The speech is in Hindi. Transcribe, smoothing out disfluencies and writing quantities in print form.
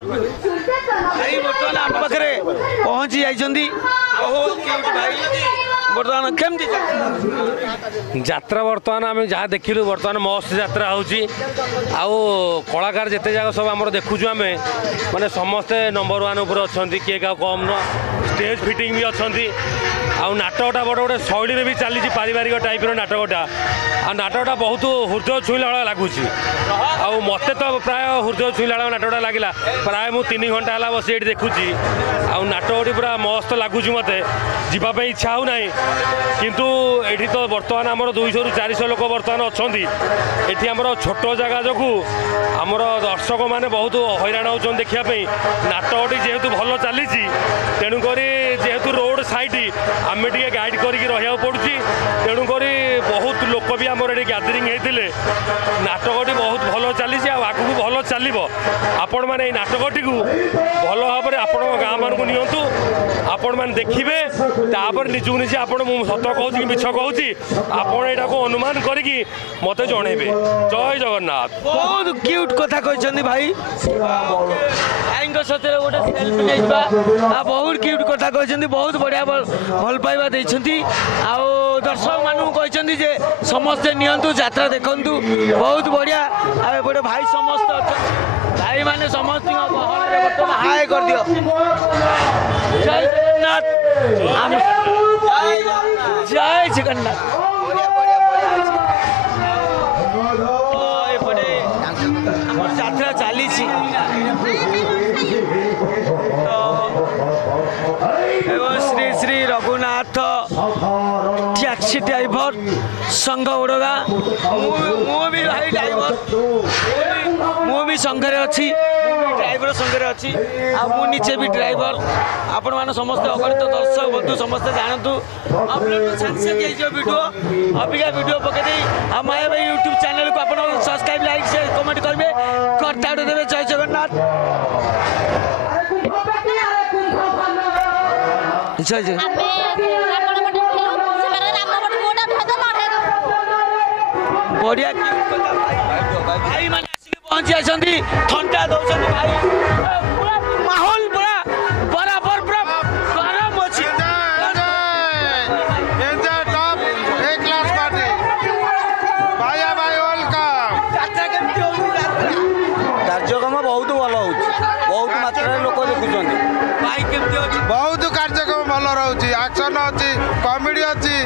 भाई बर्तमान आम पाखे पहुंची जाइछंदी बहुत क्यूट भाई बर्तमान केमती यात्रा बर्तमान आम जहाँ देखिलु बर्तमान मस्त यात्रा होची आउ कलाकार जिते जाक सब आम देखुँ आम माने समस्ते नंबर 1 ऊपर अच्छा किए क्या कम न स्टेज फिटिंग भी अच्छा आउ नाटकटा बड़ गोटे शैली भी चली पारिवारिक टाइप नाटकटा आ नाटकटा बहुत हृदय छुईला भाया लगुच आउ मत तो प्राय हृदय छुईला नाटकटा लगे प्राय मुझे 3 घंटा है बस ये देखुची आउ नाटकटी पूरा मस्त लगुच मत जावाई इच्छा हो ना किंतु ये तो बर्तमान आमर 200 ରୁ 400 लोक बर्तमान अच्छा ये आमर छोट जगह जो आमर दर्शक मैंने बहुत हैरान हो देखापी नाटकटी जेहेतु भल चली तेणुक जेहेतु रोड साइड आम टे गाइड करके रहा पड़ी तेणुक बहुत लोक भी आमर ये गैदरिंग होते नाटकटी बहुत भल चली आगू भल चलो आपण मैंने नाटकटी को भल भाव में आप गाँ मान को नियंतु आपण मैंने देखिए तापर निजू निजे आप सत कहूँ कि मिछ कहूँ आपड़ यहाँ को अनुमान करके मत जनइबे। जय जगन्नाथ। बहुत क्यूट कथा कहते भाई भाई सतरे गोटे सेल्फी नहीं बहुत क्यूट कथा कहते बहुत बढ़िया भल पाइबा देइछंती आउ दर्शक मानू कहते जे समस्ते नियंतु यात्रा देखंतु बहुत बढ़िया आ एपटे भाई समस्त भाई माने समस्त हाय कर दियो। जय जगन्नाथ जय जगन्नाथ। यात्रा चली श्री श्री रघुनाथ टैक्सी ड्राइवर संघ ओडगा भी भाई ड्राइवर भी संघरे अच्छी ड्राइवर संघरे अच्छी नीचे भी ड्राइवर आपण मैंने समस्त अगणित दर्शक बंधु समस्ते जानतु अपलोड साथ वीडियो अबिका वीडियो पकई आ माया भाई यूट्यूब चैनल को आप सब्सक्राइब लाइक शेयर कमेंट करेंगे करता देवे। जय जगन्नाथ। जय जय बढ़िया भाई मैंने पहुंची आसती ठंडा दौरान भाई माहौल पूरा बराबर पूरा गरम अच्छी कार्यक्रम बहुत भल हो बहुत मात्रा लोक देखुं भाई केमती बहुत कार्यक्रम भल रोचे एक्शन अच्छी कॉमेडी अच्छी